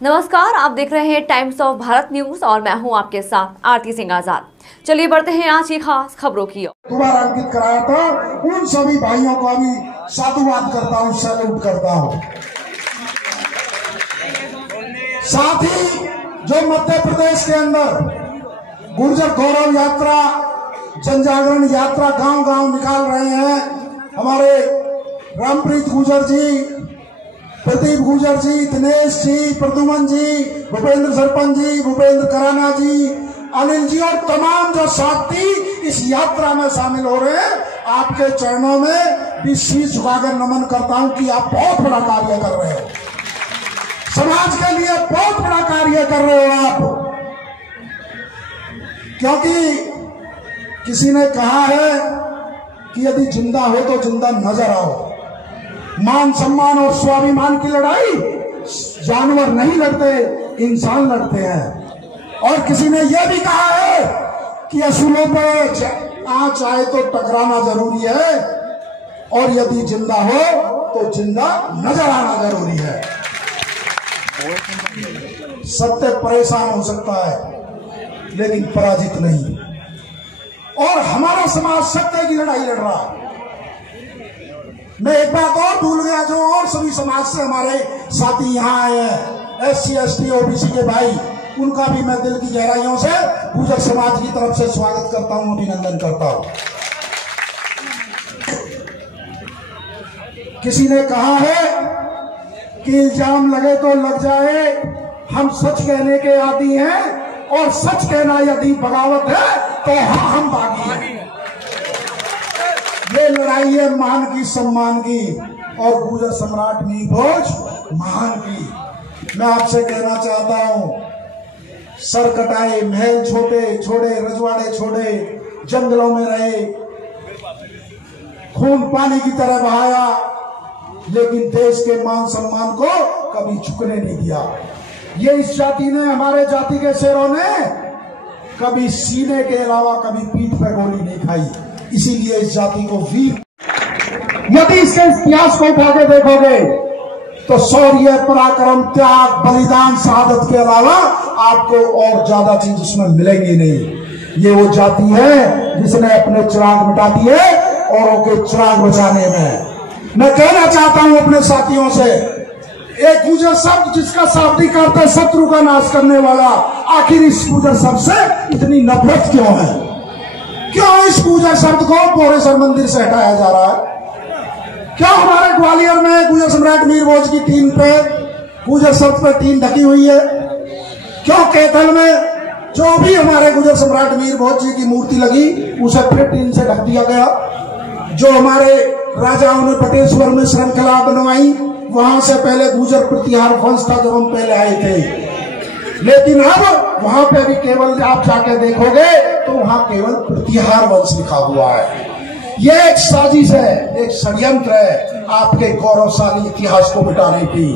नमस्कार, आप देख रहे हैं टाइम्स ऑफ भारत न्यूज और मैं हूं आपके साथ आरती सिंह आजाद। चलिए बढ़ते हैं आज की खास खबरों की ओर। दोबारा अंकित कराया था, उन सभी भाइयों को भी साधुवाद करता हूं, सैल्यूट करता हूं। साथ ही जो मध्य प्रदेश के अंदर गुर्जर गौरव यात्रा, जनजागरण यात्रा गांव-गांव निकाल रहे हैं, हमारे रामप्रीत गुर्जर जी, प्रदीप गुर्जर जी, दिनेश जी, प्रदुमन जी, भूपेंद्र सरपंच जी, भूपेंद्र कराना जी, अनिल जी और तमाम जो साथी इस यात्रा में शामिल हो रहे हैं, आपके चरणों में भी शीश झुकाकर नमन करता हूं कि आप बहुत बड़ा कार्य कर रहे हो, समाज के लिए बहुत बड़ा कार्य कर रहे हो आप। क्योंकि किसी ने कहा है कि यदि जिंदा हो तो जिंदा नजर आओ। मान सम्मान और स्वाभिमान की लड़ाई जानवर नहीं लड़ते, इंसान लड़ते हैं। और किसी ने यह भी कहा है कि असूलों पर आंच आए तो टकराना जरूरी है, और यदि जिंदा हो तो जिंदा नजर आना जरूरी है। सत्य परेशान हो सकता है लेकिन पराजित नहीं, और हमारा समाज सत्य की लड़ाई लड़ रहा है। मैं एक बात और भूल गया, जो और सभी समाज से हमारे साथी यहाँ आए हैं, SC ST OBC के भाई, उनका भी मैं दिल की गहराइयों से गुर्जर समाज की तरफ से स्वागत करता हूं, अभिनंदन करता हूं। किसी ने कहा है कि इल्जाम लगे तो लग जाए, हम सच कहने के आदी हैं, और सच कहना यदि बगावत है तो हाँ हम बागी हैं। ये लड़ाई है मान की, सम्मान की, और गुर्जर सम्राट मीर भोज महान की। मैं आपसे कहना चाहता हूं, सर कटाए, महल छोड़े, रजवाड़े छोड़े, जंगलों में रहे, खून पानी की तरह बहाया, लेकिन देश के मान सम्मान को कभी झुकने नहीं दिया। ये इस जाति ने, हमारे जाति के शेरों ने कभी सीने के अलावा कभी पीठ पे गोली नहीं खाई, इसीलिए इस जाति को वीर। यदि इसके इतिहास को उठा के देखोगे तो शौर्य, पराक्रम, त्याग, बलिदान, शहादत के अलावा आपको और ज्यादा चीज उसमें मिलेंगी नहीं। ये वो जाति है जिसने अपने चिराग मिटा दिए औरों के चिराग बचाने में। मैं कहना चाहता हूं अपने साथियों से, एक गुर्जर शब्द जिसका शाब्दिक अर्थ है शत्रु का नाश करने वाला, आखिर इस गुर्जर शब्द से इतनी नफरत क्यों है? क्यों इस गुर्जर शब्द को बोरेसर मंदिर से हटाया जा रहा है? क्यों हमारे ग्वालियर में गुर्जर सम्राट मीर भोज की टीम पे गुर्जर शब्द पे टीम ढकी हुई है? क्यों कैथल में जो भी हमारे गुर्जर सम्राट मीर भोज जी की मूर्ति लगी उसे फिर टीम से ढक दिया गया? जो हमारे राजाओं ने बटेश्वर में श्रृंखला बनवाई, वहां से पहले गुर्जर प्रतिहार वंश था जब हम पहले आए थे, लेकिन अब वहां पे भी केवल आप जाके देखोगे तो वहां केवल प्रतिहार वंश लिखा हुआ है। ये एक साजिश है, एक षड्यंत्र है आपके गौरवशाली इतिहास को मिटाने की।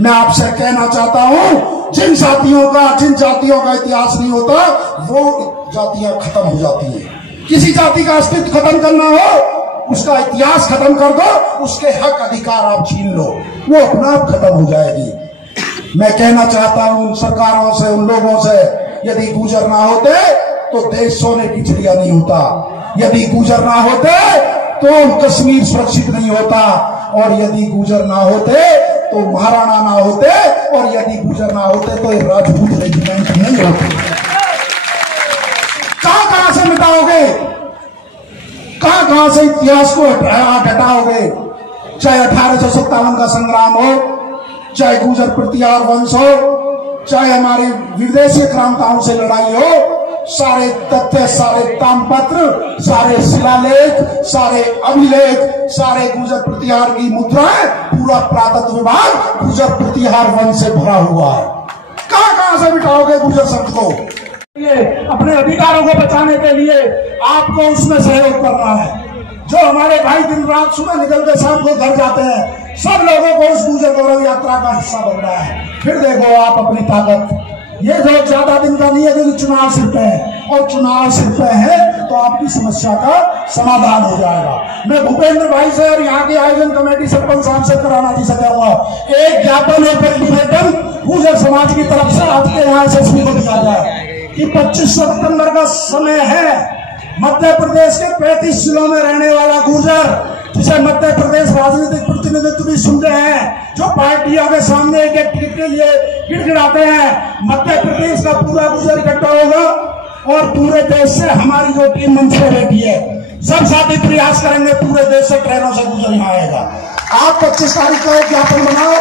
मैं आपसे कहना चाहता हूं, जिन जातियों का इतिहास नहीं होता वो जातियां खत्म हो जाती हैं। किसी जाति का अस्तित्व खत्म करना हो, उसका इतिहास खत्म कर दो, उसके हक अधिकार आप छीन लो, वो अपना आप खत्म हो जाएगी। मैं कहना चाहता हूं उन सरकारों से, उन लोगों से, यदि गुर्जर ना होते तो देश सोने की चिड़िया नहीं होता, यदि गुर्जर ना होते तो कश्मीर सुरक्षित नहीं होता, और यदि गुर्जर ना होते तो महाराणा ना होते, और यदि गुर्जर ना होते तो राजपूत रेजिमेंट नहीं होते। कहां से मिटाओगे, कहां से इतिहास को हटाओगे? चाहे 1857 का संग्राम हो, चाहे गुर्जर प्रतिहार वंश हो, चाहे हमारी विदेशी क्रांताओं से लड़ाई हो, सारे तथ्य, सारे तामपत्र, सारे शिलालेख, सारे अभिलेख, सारे गुर्जर प्रतिहार की मुद्राएं, पूरा पुरातत्व विभाग गुर्जर प्रतिहार वंश से भरा हुआ है। कहां से मिटाओगे गुर्जर शब्द को? अपने अधिकारों को बचाने के लिए आपको उसमें सहयोग करना है। जो हमारे भाई दिन रात सुबह निकलते शाम को घर जाते हैं, सब लोगों को उस गुर्जर गौरव यात्रा का हिस्सा बनना है। फिर देखो आप अपनी ताकत, ये जो ज्यादा दिन का नहीं है क्योंकि चुनाव सिर्फ है, और चुनाव सिर पे है तो आपकी समस्या का समाधान हो जाएगा। मैं भूपेंद्र भाई से और यहाँ की आयोजन कमेटी सरपंच साहब से कराना जी से कहूंगा, एक ज्ञापन और निवेदन गुर्जर समाज की तरफ से आपके यहाँ एसएसपी को दिया जाए कि 25 सितंबर का समय है। मध्य प्रदेश के 35 जिलों में रहने वाला गुर्जर, जिसे मध्य प्रदेश राजनीतिक प्रतिनिधित्व भी सुनते हैं, जो पार्टियों के सामने एक एक टिकट के लिए गिड़गिड़ाते हैं, मध्य प्रदेश का पूरा गुर्जर इकट्ठा होगा और पूरे देश से हमारी जो टीम मंच पे बैठी है, सब साथी प्रयास करेंगे, पूरे देश से ट्रेनों से गुर्जर यहाँ आएगा। आप 25 तारीख को एक ज्ञापन बनाओ,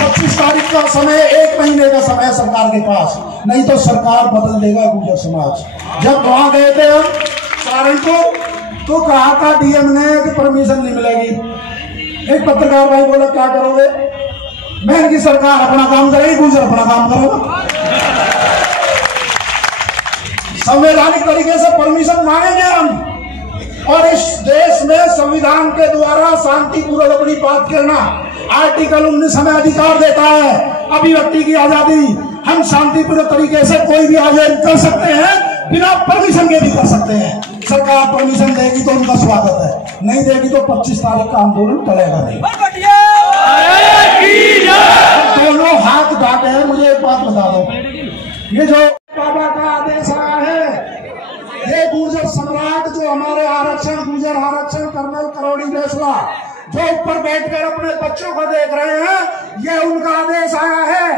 25 तारीख का समय, 1 महीने का समय सरकार के पास, नहीं तो सरकार बदल देगा गुर्जर समाज। जब वहां गए थे हम सहारनपुर तो कहा था डीएम ने कि परमिशन नहीं मिलेगी। एक पत्रकार भाई बोला क्या करोगे? मैं इनकी सरकार अपना काम करेगी, गुर्जर अपना काम करेगा। संवैधानिक तरीके से परमिशन मांगेंगे हम, और इस देश में संविधान के द्वारा शांतिपूर्वक अपनी बात करना, आर्टिकल 19 हमें अधिकार देता है, अभिव्यक्ति की आजादी। हम शांतिपूर्वक तरीके से कोई भी आयोजन कर सकते हैं, बिना परमिशन के भी कर सकते हैं। सरकार परमिशन देगी तो उनका स्वागत है, नहीं देगी तो 25 तारीख का आंदोलन चलेगा नहीं। दोनों हाथ बांटे हैं। मुझे एक बात बता दो, ये जो बाबा का आदेश आया है, ये गुर्जर सम्राट जो हमारे आरक्षण, गुर्जर आरक्षण कर्नल करोड़ी देशवा जो ऊपर बैठकर अपने बच्चों को देख रहे हैं, ये उनका आदेश आया है।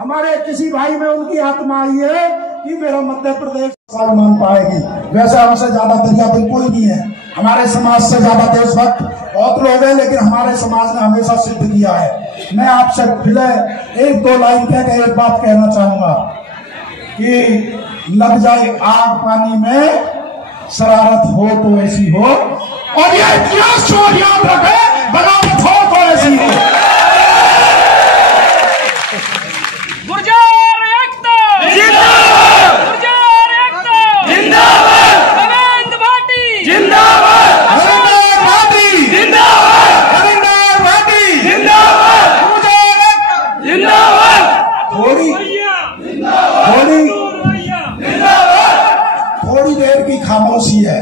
हमारे किसी भाई में उनकी आत्मा आई है कि मेरा मध्य प्रदेश सम्मान पाएगी। वैसे हमसे ज्यादा दरिया दिल कोई नहीं है, हमारे समाज से ज्यादा देशभक्त बहुत लोग हैं, लेकिन हमारे समाज ने हमेशा सिद्ध किया है। मैं आपसे फिले 1-2 लाइन कह के एक बात कहना चाहूंगा कि लग जाए आग पानी में, शरारत हो तो ऐसी हो, और ये इतिहास छोड़ याद रखे, बगावत हो तो ऐसी हो। गुर्जर एकता जिंदाबाद, गुर्जर एकता जिंदाबाद, रविंद्र भाटी जिंदाबाद, हरिंदर भाटी जिंदाबाद, हरिंदर भाटी जिंदाबाद, गुर्जर एकता जिंदाबाद, थोड़ी देर की खामोशी है,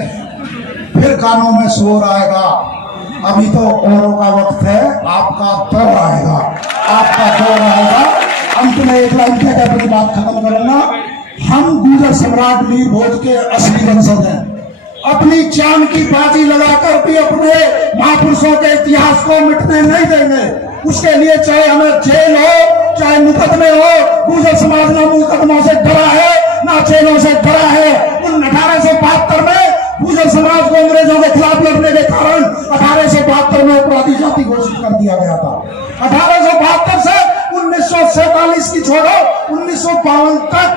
फिर कानों में शोर आएगा। अभी तो औरों का वक्त है, आपका दौर आएगा, आपका दौर आएगा। अंत में एक लाइन कहकर अपनी बात खत्म करूंगा। हम गुर्जर सम्राट वीर भोज के असली वंशज हैं। अपनी जान की बाजी लगाकर भी अपने महापुरुषों के इतिहास को मिटने नहीं देंगे। उसके लिए चाहे हमें जेल हो, चाहे मुकदमे हो, गुर्जर समाज ना मुकदमों से डरा है, ना जेलों से डरा है। उन 1872 में गुर्जर समाज को अंग्रेजों के खिलाफ लड़ने के कारण 1872 में अपराधी जाति घोषित कर दिया गया था। 1872 से 1947 की छोड़ो, 1952 तक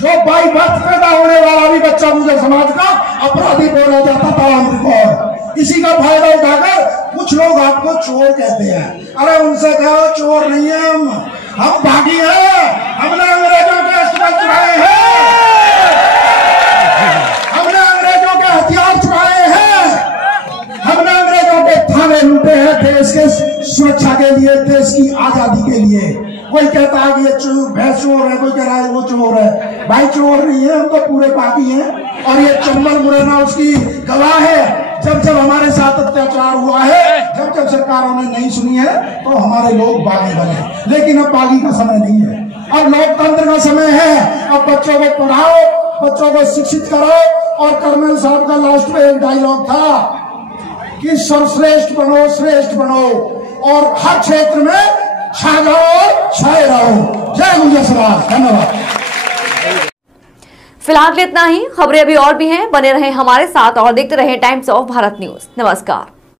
जो 22 वर्ष पैदा होने वाला भी बच्चा गुर्जर समाज का अपराधी बोला जाता था ऑन रिकॉर्ड। इसी का फायदा उठाकर कुछ लोग आपको चोर कहते हैं। अरे उनसे कहो चोर नहीं है, हम भागी हैं। हमने अंग्रेजों के अस्त्र चुराए हैं, हमने अंग्रेजों के हथियार चुराए हैं, हमने अंग्रेजों के थाने लूटे हैं देश के सुरक्षा के लिए, देश की आजादी के लिए। कोई कहता है कि ये भैंस चोर है, कोई कह रहा है वो चोर है। भाई चोर नहीं है, हम तो पूरे बागी हैं। और ये चंबल मुरैना उसकी गवाह है। जब जब हमारे साथ अत्याचार हुआ है, जब जब सरकारों ने नहीं सुनी है, तो हमारे लोग बागी बने। लेकिन अब बागी का समय नहीं है, अब लोकतंत्र का समय है। अब बच्चों को पढ़ाओ, बच्चों को शिक्षित करो। और कर्नल साहब का लास्ट में एक डायलॉग था कि सर्वश्रेष्ठ बनो, श्रेष्ठ बनो, और हर क्षेत्र में छा जाओ, छाए रहो। जय गुर्जर समाज। धन्यवाद। फिलहाल इतना ही। खबरें अभी और भी हैं, बने रहें हमारे साथ और देखते रहें टाइम्स ऑफ भारत न्यूज। नमस्कार।